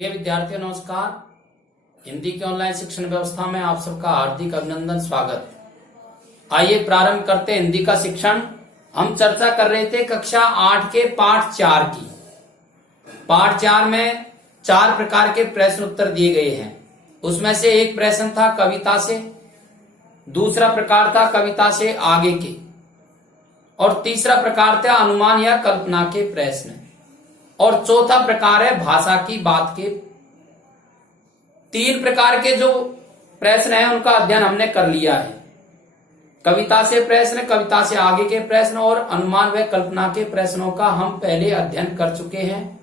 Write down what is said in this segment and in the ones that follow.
प्रिय विद्यार्थियों नमस्कार। हिंदी की ऑनलाइन शिक्षण व्यवस्था में आप सबका हार्दिक अभिनंदन स्वागत। आइए प्रारंभ करते हैं हिंदी का शिक्षण। हम चर्चा कर रहे थे कक्षा 8 के पाठ 4 की। पाठ 4 में 4 प्रकार के प्रश्न उत्तर दिए गए हैं। उसमें से एक प्रश्न था कविता से, दूसरा प्रकार था कविता से आगे के, और तीसरा प्रकार था अनुमान या कल्पना के प्रश्न, और चौथा प्रकार है भाषा की बात के। 3 प्रकार के जो प्रश्न हैं उनका अध्ययन हमने कर लिया है। कविता से प्रश्न, कविता से आगे के प्रश्न और अनुमान व कल्पना के प्रश्नों का हम पहले अध्ययन कर चुके हैं।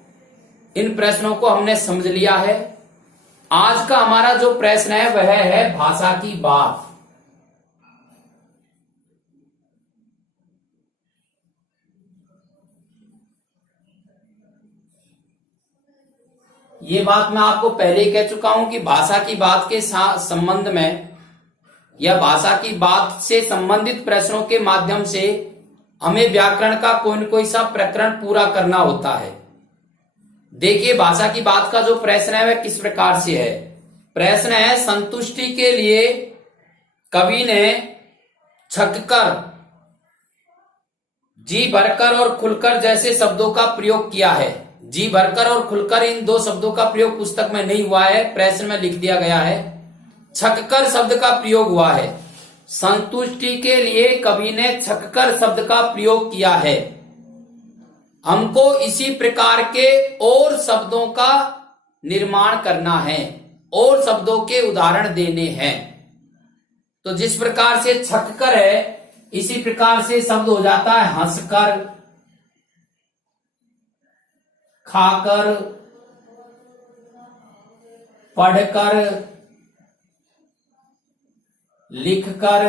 इन प्रश्नों को हमने समझ लिया है। आज का हमारा जो प्रश्न है वह है भाषा की बात। ये बात मैं आपको पहले ही कह चुका हूं कि भाषा की बात के संबंध में या भाषा की बात से संबंधित प्रश्नों के माध्यम से हमें व्याकरण का कोई न कोई सा प्रकरण पूरा करना होता है। देखिए, भाषा की बात का जो प्रश्न है वह किस प्रकार से है। प्रश्न है, संतुष्टि के लिए कवि ने छककर, जी भरकर और खुलकर जैसे शब्दों का प्रयोग किया है। जी भरकर और खुलकर इन 2 शब्दों का प्रयोग पुस्तक में नहीं हुआ है, प्रश्न में लिख दिया गया है। छककर शब्द का प्रयोग हुआ है। संतुष्टि के लिए कवि ने छककर शब्द का प्रयोग किया है। हमको इसी प्रकार के और शब्दों का निर्माण करना है और शब्दों के उदाहरण देने हैं। तो जिस प्रकार से छककर है इसी प्रकार से शब्द हो जाता है हंसकर, खाकर, पढ़कर, लिखकर।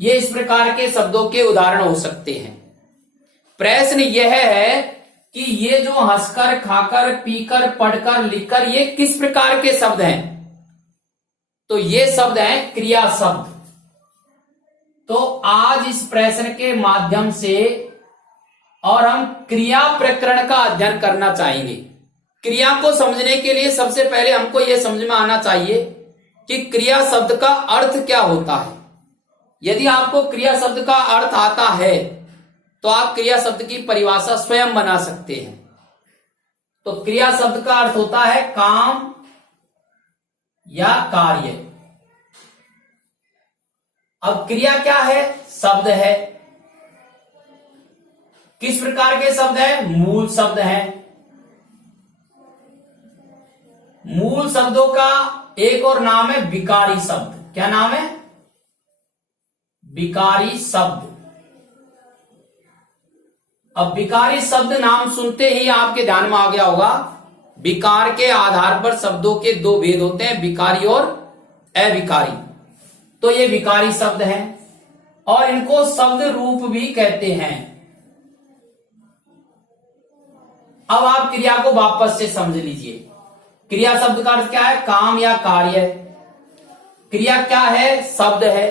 ये इस प्रकार के शब्दों के उदाहरण हो सकते हैं। प्रश्न यह है कि ये जो हंसकर, खाकर, पीकर, पढ़कर, लिखकर, ये किस प्रकार के शब्द हैं। तो ये शब्द हैं क्रिया शब्द। तो आज इस प्रश्न के माध्यम से और हम क्रिया प्रकरण का अध्ययन करना चाहेंगे। क्रिया को समझने के लिए सबसे पहले हमको यह समझ में आना चाहिए कि क्रिया शब्द का अर्थ क्या होता है। यदि आपको क्रिया शब्द का अर्थ आता है तो आप क्रिया शब्द की परिभाषा स्वयं बना सकते हैं। तो क्रिया शब्द का अर्थ होता है काम या कार्य। अब क्रिया क्या है? शब्द है। किस प्रकार के शब्द है? मूल शब्द है। मूल शब्दों का एक और नाम है विकारी शब्द। क्या नाम है? विकारी शब्द। अब विकारी शब्द नाम सुनते ही आपके ध्यान में आ गया होगा, विकार के आधार पर शब्दों के 2 भेद होते हैं, विकारी और अविकारी। तो ये विकारी शब्द हैं और इनको शब्द रूप भी कहते हैं। अब आप क्रिया को वापस से समझ लीजिए। क्रिया शब्द का अर्थ क्या है? काम या कार्य। क्रिया क्या है? शब्द है।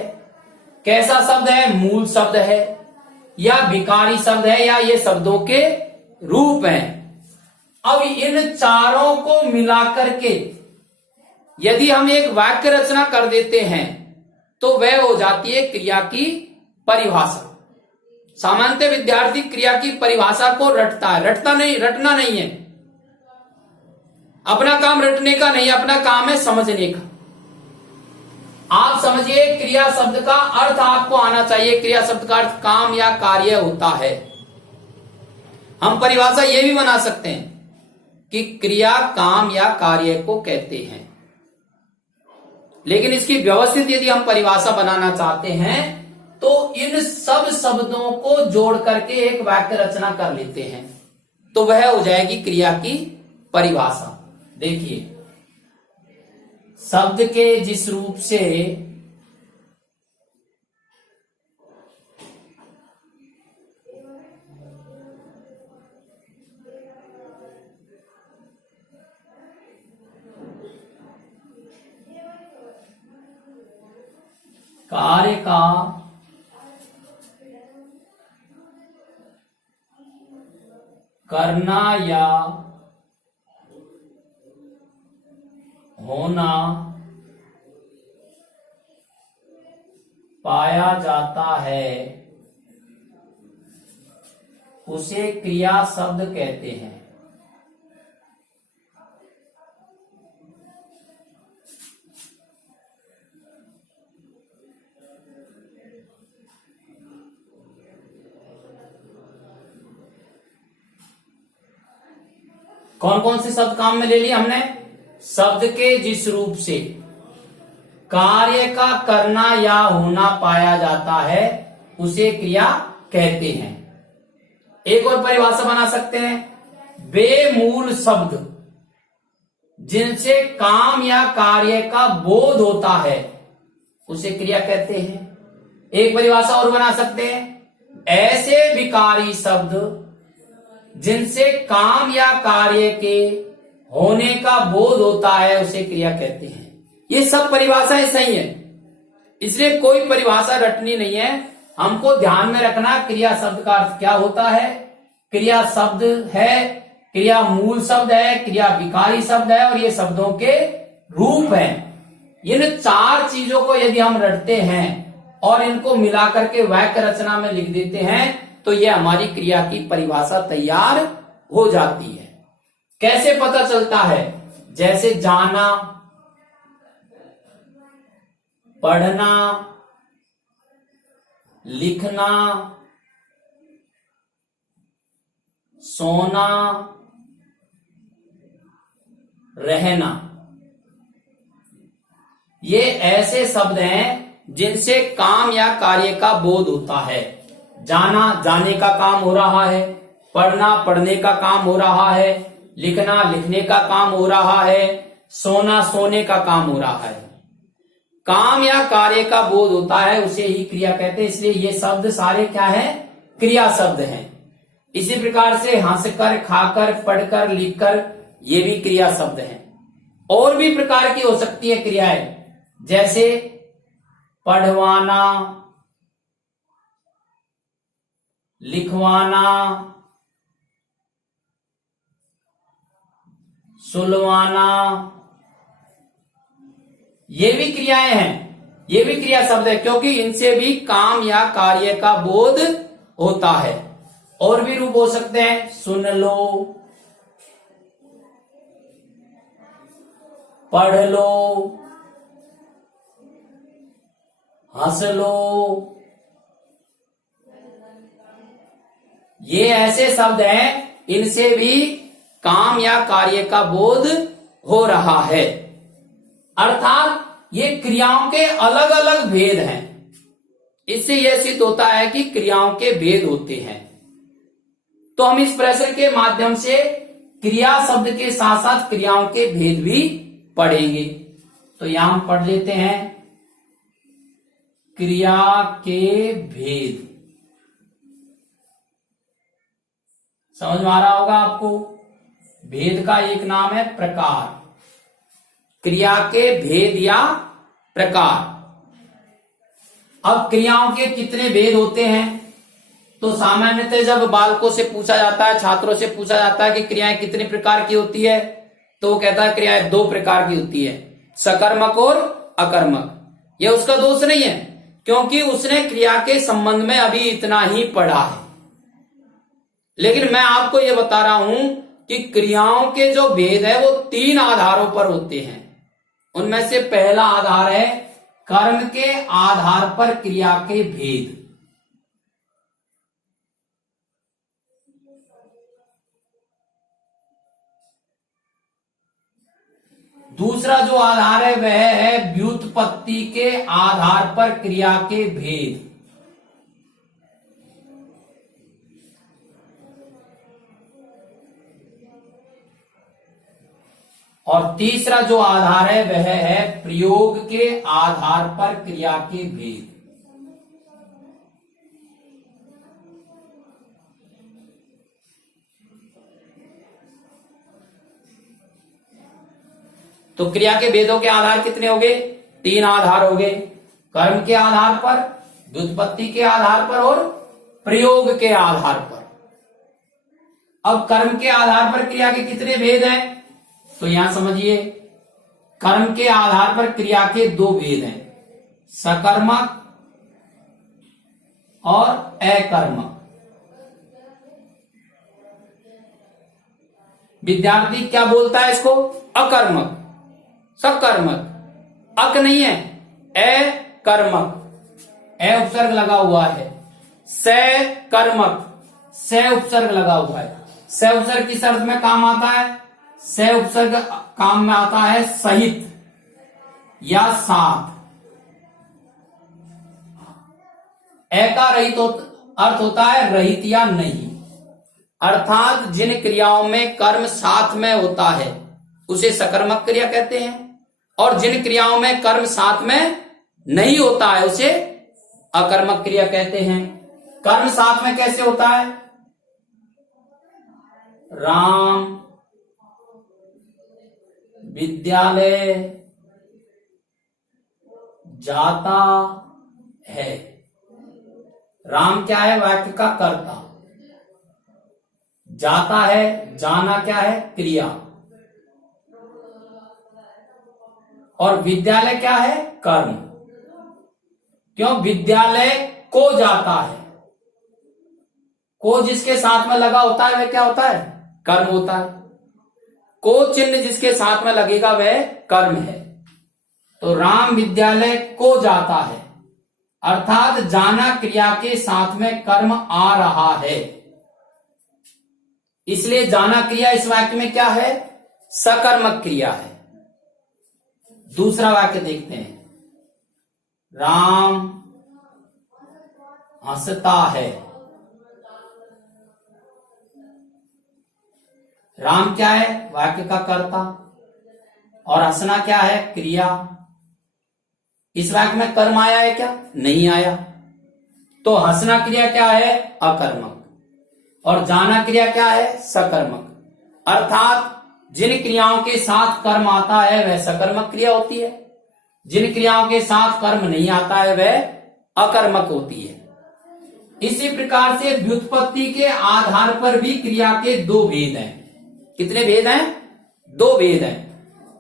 कैसा शब्द है? मूल शब्द है या विकारी शब्द है या ये शब्दों के रूप हैं। अब इन चारों को मिलाकर के यदि हम एक वाक्य रचना कर देते हैं तो वह हो जाती है क्रिया की परिभाषा। सामान्यतः विद्यार्थी क्रिया की परिभाषा को रटता है, रटना नहीं है। अपना काम रटने का नहीं, अपना काम है समझने का। आप समझिए, क्रिया शब्द का अर्थ आपको आना चाहिए। क्रिया शब्द का अर्थ काम या कार्य होता है। हम परिभाषा यह भी बना सकते हैं कि क्रिया काम या कार्य को कहते हैं। लेकिन इसकी व्यवस्थित यदि हम परिभाषा बनाना चाहते हैं तो इन सब शब्दों को जोड़ करके एक वाक्य रचना कर लेते हैं, तो वह हो जाएगी क्रिया की परिभाषा। देखिए, शब्द के जिस रूप से कार्य का करना या होना पाया जाता है उसे क्रिया शब्द कहते हैं। कौन कौन से शब्द काम में ले लिए हमने? शब्द के जिस रूप से कार्य का करना या होना पाया जाता है उसे क्रिया कहते हैं। एक और परिभाषा बना सकते हैं, बेमूल शब्द जिनसे काम या कार्य का बोध होता है उसे क्रिया कहते हैं। एक परिभाषा और बना सकते हैं, ऐसे विकारी शब्द जिनसे काम या कार्य के होने का बोध होता है उसे क्रिया कहते हैं। ये सब परिभाषाएं सही है, इसलिए कोई परिभाषा रटनी नहीं है। हमको ध्यान में रखना क्रिया शब्द का अर्थ क्या होता है। क्रिया शब्द है, क्रिया मूल शब्द है, क्रिया विकारी शब्द है और ये शब्दों के रूप हैं। इन चार चीजों को यदि हम रटते हैं और इनको मिलाकर के वाक्य रचना में लिख देते हैं तो ये हमारी क्रिया की परिभाषा तैयार हो जाती है। कैसे पता चलता है? जैसे जाना, पढ़ना, लिखना, सोना, रहना, ये ऐसे शब्द हैं जिनसे काम या कार्य का बोध होता है। जाना, जाने का काम हो रहा है, पढ़ना, पढ़ने का काम हो रहा है, लिखना, लिखने का काम हो रहा है, सोना, सोने का काम हो रहा है। काम या कार्य का बोध होता है उसे ही क्रिया कहते हैं, इसलिए ये शब्द सारे क्या है? क्रिया शब्द हैं। इसी प्रकार से हंसकर, खाकर, पढ़कर, लिखकर ये भी क्रिया शब्द हैं। और भी प्रकार की हो सकती है क्रियाएं, जैसे पढ़वाना, लिखवाना, सुलवाना, ये भी क्रियाएं हैं, ये भी क्रिया शब्द है क्योंकि इनसे भी काम या कार्य का बोध होता है। और भी रूप हो सकते हैं, सुन लो, पढ़ लो, हंस लो, ये ऐसे शब्द हैं इनसे भी काम या कार्य का बोध हो रहा है। अर्थात ये क्रियाओं के अलग अलग भेद हैं। इससे यह सिद्ध होता है कि क्रियाओं के भेद होते हैं। तो हम इस प्रश्न के माध्यम से क्रिया शब्द के साथ साथ क्रियाओं के भेद भी पढ़ेंगे। तो यहां हम पढ़ लेते हैं क्रिया के भेद। समझ में आ रहा होगा आपको? भेद का एक नाम है प्रकार। क्रिया के भेद या प्रकार। अब क्रियाओं के कितने भेद होते हैं? तो सामान्यतः जब बालकों से पूछा जाता है, छात्रों से पूछा जाता है कि क्रियाएं कितने प्रकार की होती है, तो वो कहता है क्रियाएं 2 प्रकार की होती है, सकर्मक और अकर्मक। यह उसका दोष नहीं है, क्योंकि उसने क्रिया के संबंध में अभी इतना ही पढ़ा है। लेकिन मैं आपको यह बता रहा हूं कि क्रियाओं के जो भेद है वो 3 आधारों पर होते हैं। उनमें से पहला आधार है कर्म के आधार पर क्रिया के भेद। दूसरा जो आधार है वह है व्युत्पत्ति के आधार पर क्रिया के भेद। और तीसरा जो आधार है वह है प्रयोग के आधार पर क्रिया के भेद। तो क्रिया के भेदों के आधार कितने हो गए? 3 आधार हो गए, कर्म के आधार पर, व्युत्पत्ति के आधार पर और प्रयोग के आधार पर। अब कर्म के आधार पर क्रिया के कितने भेद हैं? तो यहां समझिए, कर्म के आधार पर क्रिया के दो भेद हैं, सकर्मक और अकर्मक। विद्यार्थी क्या बोलता है इसको? अकर्मक, सकर्मक, अक नहीं है, अकर्मक, ए उपसर्ग लगा हुआ है। सकर्मक, से उपसर्ग लगा हुआ है। से उपसर्ग किस अर्थ में काम आता है? से उपसर्ग काम में आता है सहित या साथ। ए का रहित अर्थ होता है रहित या नहीं, अर्थात जिन क्रियाओं में कर्म साथ में होता है उसे सकर्मक क्रिया कहते हैं, और जिन क्रियाओं में कर्म साथ में नहीं होता है उसे अकर्मक क्रिया कहते हैं। कर्म साथ में कैसे होता है? राम विद्यालय जाता है। राम क्या है? वाक्य का कर्ता। जाता है, जाना क्या है? क्रिया। और विद्यालय क्या है? कर्म। क्यों? विद्यालय को जाता है, को जिसके साथ में लगा होता है वह क्या होता है? कर्म होता है। को चिन्ह जिसके साथ में लगेगा वह कर्म है। तो राम विद्यालय को जाता है, अर्थात जाना क्रिया के साथ में कर्म आ रहा है, इसलिए जाना क्रिया इस वाक्य में क्या है? सकर्मक क्रिया है। दूसरा वाक्य देखते हैं, राम हंसता है। राम क्या है? वाक्य का कर्ता, और हंसना क्या है? क्रिया। इस वाक्य में कर्म आया है क्या? नहीं आया। तो हंसना क्रिया क्या है? अकर्मक, और जाना क्रिया क्या है? सकर्मक। अर्थात जिन क्रियाओं के साथ कर्म आता है वह सकर्मक क्रिया होती है, जिन क्रियाओं के साथ कर्म नहीं आता है वह अकर्मक होती है। इसी प्रकार से व्युत्पत्ति के आधार पर भी क्रिया के दो भेद हैं। कितने भेद हैं? दो भेद हैं।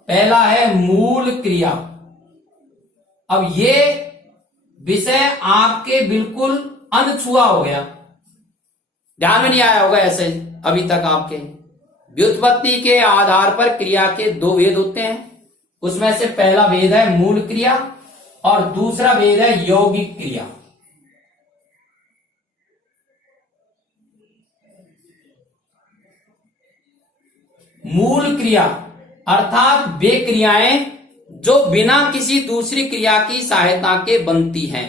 पहला है मूल क्रिया। अब ये विषय आपके बिल्कुल अनछुआ हो गया, ध्यान में नहीं आया होगा ऐसे अभी तक आपके। व्युत्पत्ति के आधार पर क्रिया के दो भेद होते हैं, उसमें से पहला भेद है मूल क्रिया और दूसरा भेद है यौगिक क्रिया। मूल क्रिया अर्थात वे क्रियाएं जो बिना किसी दूसरी क्रिया की सहायता के बनती हैं,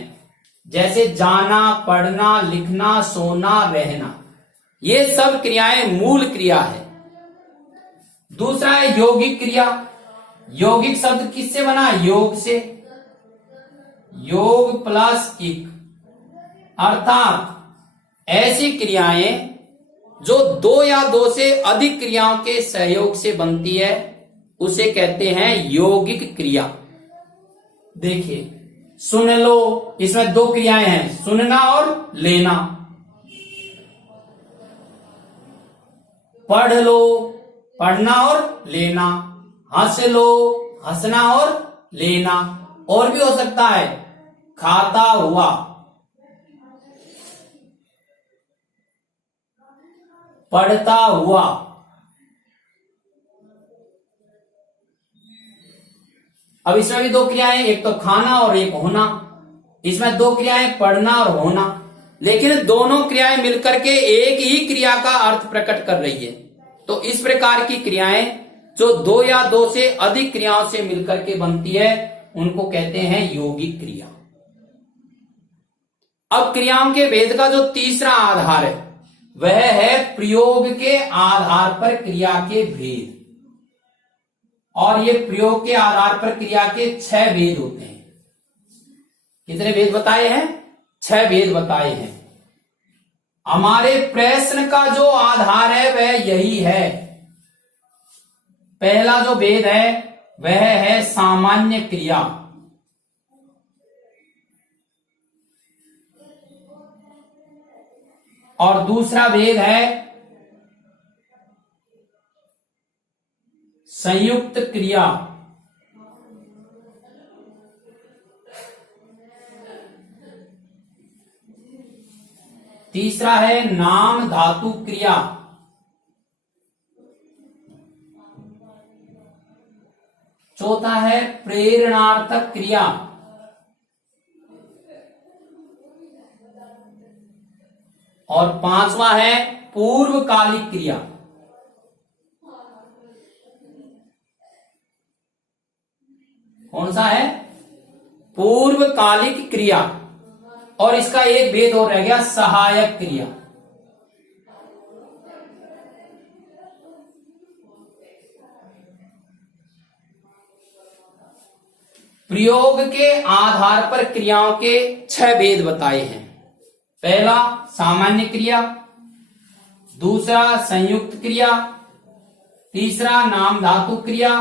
जैसे जाना, पढ़ना, लिखना, सोना, रहना, ये सब क्रियाएं मूल क्रिया है। दूसरा है यौगिक क्रिया। यौगिक शब्द किससे बना? योग से, योग प्लस इक, अर्थात ऐसी क्रियाएं जो दो या दो से अधिक क्रियाओं के सहयोग से बनती है उसे कहते हैं यौगिक क्रिया। देखिए, सुन लो, इसमें दो क्रियाएं हैं, सुनना और लेना। पढ़ लो, पढ़ना और लेना। हंस लो, हंसना और लेना। और भी हो सकता है, खाता हुआ, पढ़ता हुआ। अब इसमें भी दो क्रियाएं, एक तो खाना और एक होना। इसमें दो क्रियाएं, पढ़ना और होना, लेकिन दोनों क्रियाएं मिलकर के एक ही क्रिया का अर्थ प्रकट कर रही है। तो इस प्रकार की क्रियाएं जो दो या दो से अधिक क्रियाओं से मिलकर के बनती है उनको कहते हैं यौगिक क्रिया। अब क्रियाओं के भेद का जो तीसरा आधार है वह है प्रयोग के आधार पर क्रिया के भेद, और ये प्रयोग के आधार पर क्रिया के 6 भेद होते हैं। कितने भेद बताए हैं? 6 भेद बताए हैं। हमारे प्रश्न का जो आधार है वह यही है। पहला जो भेद है वह है सामान्य क्रिया, और दूसरा भेद है संयुक्त क्रिया। तीसरा है नाम धातु क्रिया। चौथा है प्रेरणार्थक क्रिया। और पांचवा है पूर्वकालिक क्रिया। कौन सा है? पूर्वकालिक क्रिया। और इसका एक भेद और रह गया, सहायक क्रिया। प्रयोग के आधार पर क्रियाओं के 6 भेद बताए हैं। पहला सामान्य क्रिया, दूसरा संयुक्त क्रिया, तीसरा नाम धातु क्रिया,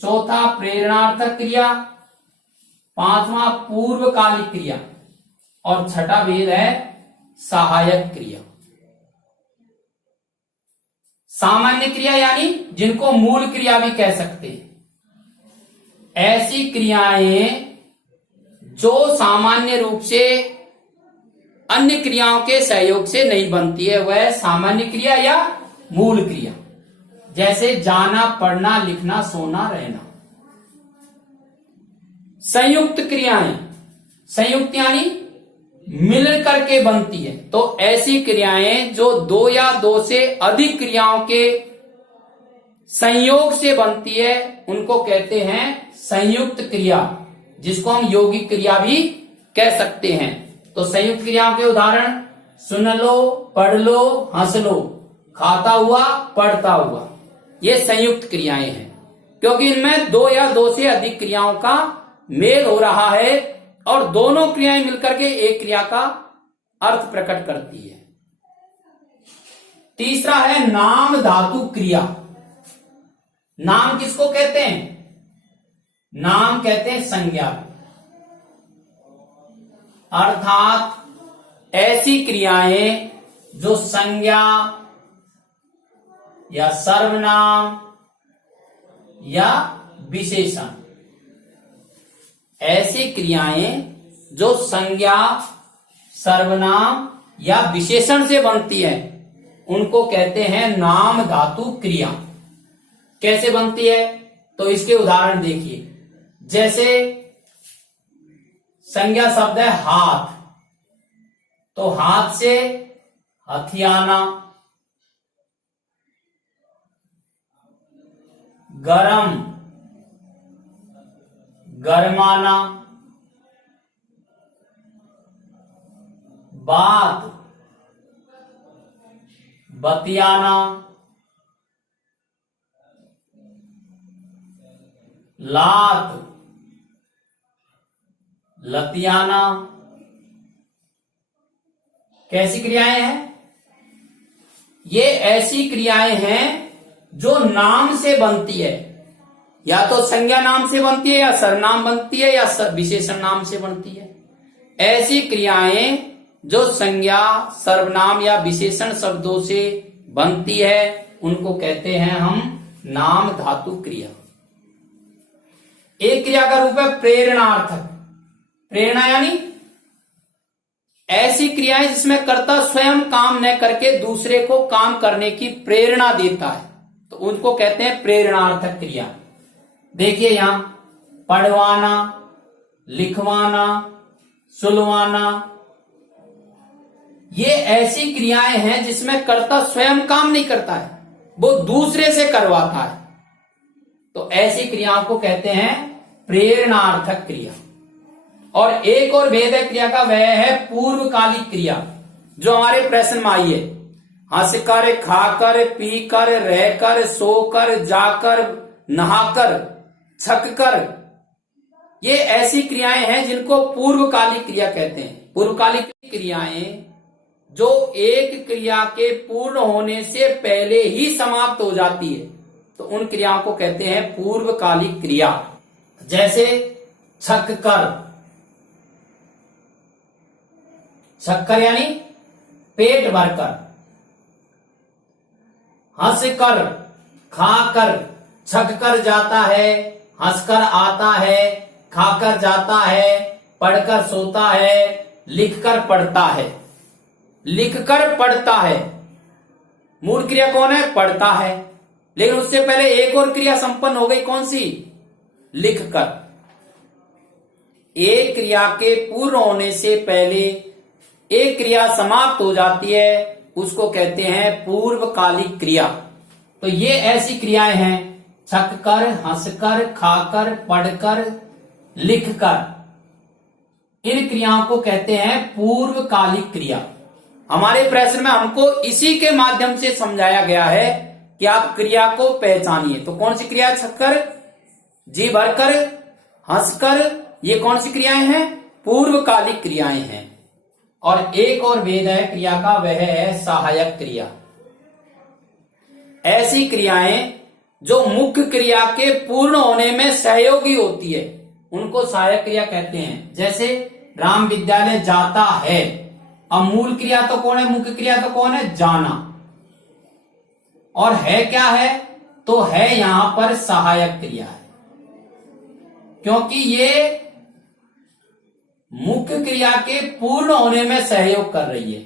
चौथा प्रेरणार्थक क्रिया, पांचवा पूर्वकालिक क्रिया और छठा भेद है सहायक क्रिया। सामान्य क्रिया यानी जिनको मूल क्रिया भी कह सकते हैं, ऐसी क्रियाएं जो सामान्य रूप से अन्य क्रियाओं के सहयोग से नहीं बनती है, वह सामान्य क्रिया या मूल क्रिया। जैसे जाना, पढ़ना, लिखना, सोना, रहना। संयुक्त क्रियाएं, संयुक्त यानी मिल करके बनती है, तो ऐसी क्रियाएं जो 2 या 2 से अधिक क्रियाओं के संयोग से बनती है, उनको कहते हैं संयुक्त क्रिया, जिसको हम यौगिक क्रिया भी कह सकते हैं। तो संयुक्त क्रियाओं के उदाहरण सुन लो, पढ़ लो, हंस लो, खाता हुआ, पढ़ता हुआ। ये संयुक्त क्रियाएं हैं क्योंकि इनमें 2 या 2 से अधिक क्रियाओं का मेल हो रहा है और दोनों क्रियाएं मिलकर के एक क्रिया का अर्थ प्रकट करती है। तीसरा है नाम धातु क्रिया। नाम किसको कहते हैं? नाम कहते हैं संज्ञा, अर्थात ऐसी क्रियाएं जो संज्ञा या सर्वनाम या विशेषण, ऐसी क्रियाएं जो संज्ञा, सर्वनाम या विशेषण से बनती है, उनको कहते हैं नाम धातु क्रिया। कैसे बनती है? तो इसके उदाहरण देखिए। जैसे संज्ञा शब्द है हाथ, तो हाथ से हथियाना, गरम, गरमाना, बात, बतियाना, लात, लतियाना। कैसी क्रियाएं हैं? ये ऐसी क्रियाएं हैं जो नाम से बनती है, या तो संज्ञा नाम से बनती है, या सर्वनाम बनती है, या विशेषण नाम से बनती है। ऐसी क्रियाएं जो संज्ञा, सर्वनाम या विशेषण शब्दों से बनती है, उनको कहते हैं हम नाम धातु क्रिया। एक क्रिया का रूप है प्रेरणार्थक। प्रेरणा यानी ऐसी क्रियाएं जिसमें कर्ता स्वयं काम न करके दूसरे को काम करने की प्रेरणा देता है, तो उनको कहते हैं प्रेरणार्थक क्रिया। देखिए यहां पढ़वाना, लिखवाना, सुलवाना, ये ऐसी क्रियाएं हैं जिसमें कर्ता स्वयं काम नहीं करता है, वो दूसरे से करवाता है, तो ऐसी क्रियाओं को कहते हैं प्रेरणार्थक क्रिया। और एक और भेद है क्रिया का, वह है पूर्वकालिक क्रिया, जो हमारे प्रश्न में आई है। हंसकर, खाकर, पीकर, रहकर, सोकर, जाकर, नहाकर, छककर, ये ऐसी क्रियाएं हैं जिनको पूर्वकालिक क्रिया कहते हैं। पूर्वकालिक क्रियाएं जो एक क्रिया के पूर्ण होने से पहले ही समाप्त हो जाती है, तो उन क्रियाओं को कहते हैं पूर्वकालिक क्रिया। जैसे छककर, छक्कर यानी पेट भरकर, हंसकर, खाकर, छक कर जाता है, हंसकर आता है, खाकर जाता है, पढ़कर सोता है, लिखकर पढ़ता है। लिखकर पढ़ता है, मूल क्रिया कौन है? पढ़ता है। लेकिन उससे पहले एक और क्रिया संपन्न हो गई, कौन सी? लिखकर। एक क्रिया के पूर्ण होने से पहले एक क्रिया समाप्त हो जाती है, उसको कहते हैं पूर्वकालिक क्रिया। तो ये ऐसी क्रियाएं हैं, छककर, हंसकर, खाकर, पढ़कर, लिखकर, इन क्रियाओं को कहते हैं पूर्वकालिक क्रिया। हमारे प्रश्न में हमको इसी के माध्यम से समझाया गया है कि आप क्रिया को पहचानिए। तो कौन सी क्रिया? छककर, जी भरकर, हंसकर, ये कौन सी क्रियाएं हैं? पूर्वकालिक क्रियाएं हैं। और एक और भेद है क्रिया का, वह है सहायक क्रिया। ऐसी क्रियाएं जो मुख्य क्रिया के पूर्ण होने में सहयोगी होती है, उनको सहायक क्रिया कहते हैं। जैसे राम विद्यालय जाता है, अब मूल क्रिया तो कौन है? मुख्य क्रिया तो कौन है? जाना। और है क्या है? तो है यहां पर सहायक क्रिया है, क्योंकि ये मुख्य क्रिया के पूर्ण होने में सहयोग कर रही है।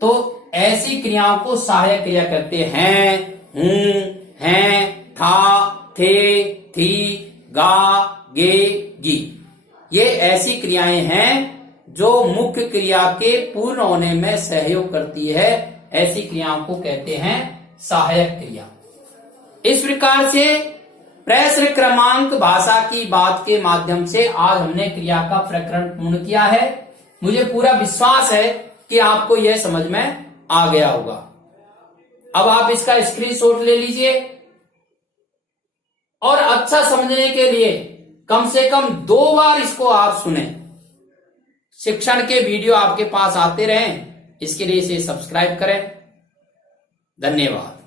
तो ऐसी क्रियाओं को सहायक क्रिया कहते हैं। हूं, हैं, था, थे, थी, गा, गे, गी, ये ऐसी क्रियाएं हैं जो मुख्य क्रिया के पूर्ण होने में सहयोग करती है। ऐसी क्रियाओं को कहते हैं सहायक क्रिया। इस प्रकार से प्रश्न क्रमांक भाषा की बात के माध्यम से आज हमने क्रिया का प्रकरण पूर्ण किया है। मुझे पूरा विश्वास है कि आपको यह समझ में आ गया होगा। अब आप इसका स्क्रीनशॉट ले लीजिए और अच्छा समझने के लिए कम से कम 2 बार इसको आप सुने। शिक्षण के वीडियो आपके पास आते रहें, इसके लिए इसे सब्सक्राइब करें। धन्यवाद।